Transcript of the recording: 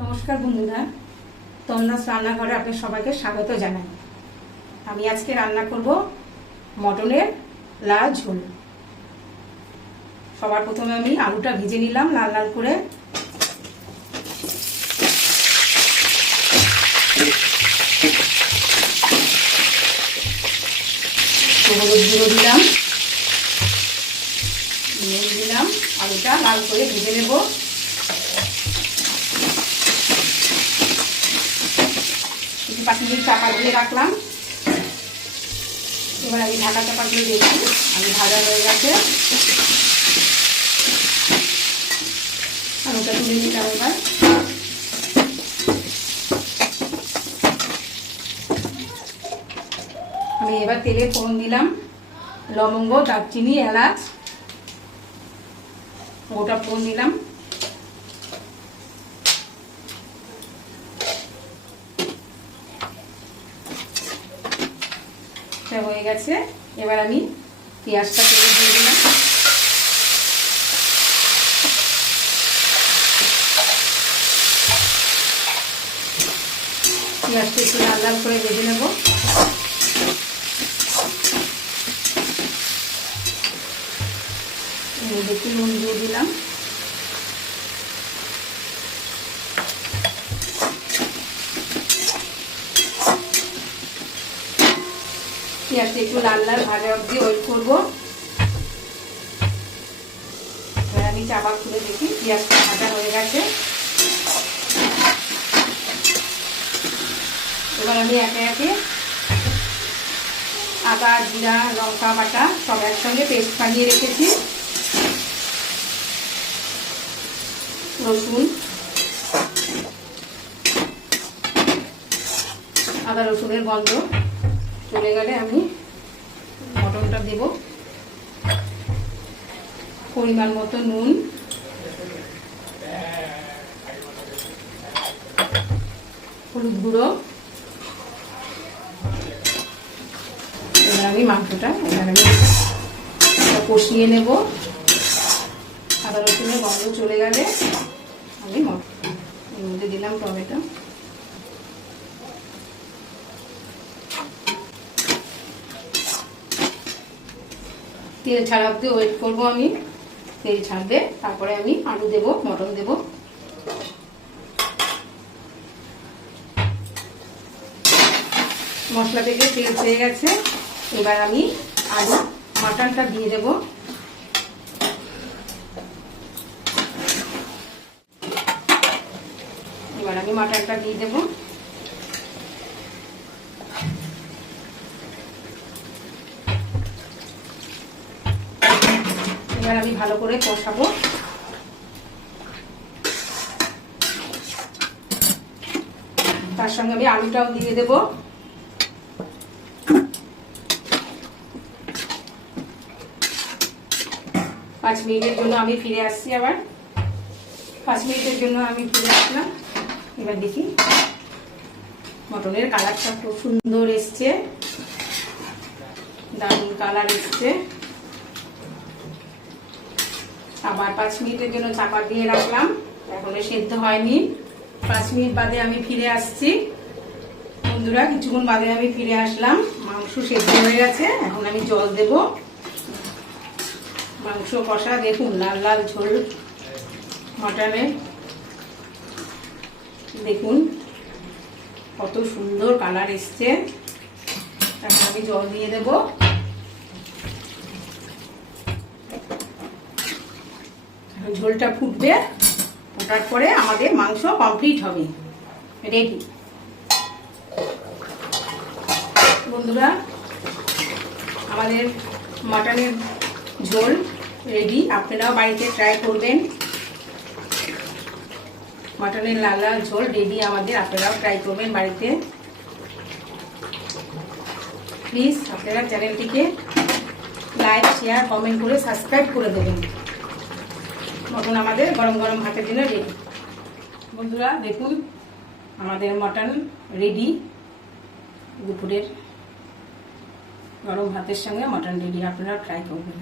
নমস্কার বন্ধুরা, তন্নাস রান্নাঘরে আপনাদের সবাইকে স্বাগত জানাই। আমি আজকে রান্না করব মটনের লাল ঝোল। সবার প্রথমে আমি আলুটা ভেজে নিলাম লাল লাল করে। হলুদ গুঁড়ো দিলাম, দিলাম, আলুটা লাল করে ভেজে নেব। কিছু 5 মিনিট চাপা দিয়ে রাখলাম। এবার আমি ঢাকা চাপা দিয়ে দেখি আমি ভাজা হয়ে গেছে। আলুটা তুলে নিলাম। এবার আমি তেলে ফোড়ন দিলাম, লবঙ্গ, দারচিনি, এলাচ, গোটা ফোড়ন দিলাম। হয়ে গেছে। এবার আমি পেঁয়াজটা তেলে দিয়ে দিলাম। পেঁয়াজটা একটু লাল লাল করে ভেজে নেব। একটু নুন দিয়ে দিলাম। পেঁয়াজটা একটু লাল লাল ভাজা অবধি ওয়েট করবো। এবার আমি চাপা খুলে দেখি পেঁয়াজটা ভাজা হয়ে গেছে। এবার আমি একে একে আদা, জিরা, লঙ্কা বাটা সব একসঙ্গে পেস্ট বানিয়ে রেখেছি, রসুন, আদা রসুনের গন্ধ চলে গেলে আমি মটনটা দেব। পরিমাণ মতো নুন, হলুদ গুঁড়ো। এবার আমি মাংসটা কষিয়ে নেব। আদা রসুনের গন্ধ চলে গেলে আমি এর মধ্যে দিলাম টমেটো। তেল ছাড়া অবধি ওয়েট করবো আমি। তেল ছাড়বে, তারপরে আমি আলু দেব, মটন দেব। মশলা থেকে তেল ছেড়ে গেছে। এবার আমি আলু মাটনটা দিয়ে দেব। এবার আমি মাটনটা দিয়ে দেব। এবার আমি ভালো করে কষাবো। তার সঙ্গে আমি আলুটাও দিয়ে দেব। পাঁচ মিনিটের জন্য আমি ফিরে আসছি। আবার 5 মিনিটের জন্য আমি ফিরে আসলাম। এবার দেখি মটনের কালারটা খুব সুন্দর এসছে, দারুণ কালার এসছে। আবার 5 মিনিটের জন্য চাপা দিয়ে রাখলাম, এখনো সেদ্ধ হয়নি। 5 মিনিট বাদে আমি ফিরে আসছি। বন্ধুরা, কিছুক্ষণ বাদে আমি ফিরে আসলাম। মাংস সেদ্ধ হয়ে গেছে। এখন আমি জল দেব। মাংস কষা দেখুন, লাল লাল ঝোল মটনের। দেখুন কত সুন্দর কালার এসছে। এখন আমি জল দিয়ে দেব। ঝোলটা ফুটবে, ফোটার পরে আমাদের মাংস কমপ্লিট হবে, রেডি। বন্ধুরা, আমাদের মাটনের ঝোল রেডি। আপনারাও বাড়িতে ট্রাই করবেন। মাটনের লাল লাল ঝোল রেডি আমাদের, আপনারাও ট্রাই করবেন বাড়িতে। প্লিজ আপনারা চ্যানেলটিকে লাইক, শেয়ার, কমেন্ট করে সাবস্ক্রাইব করে দেবেন। মটন আমাদের গরম গরম ভাতের জন্য রেডি। বন্ধুরা দেখুন, আমাদের মটন রেডি। দুপুরের গরম ভাতের সঙ্গে মটন রেডি, আপনারা ট্রাই করবেন।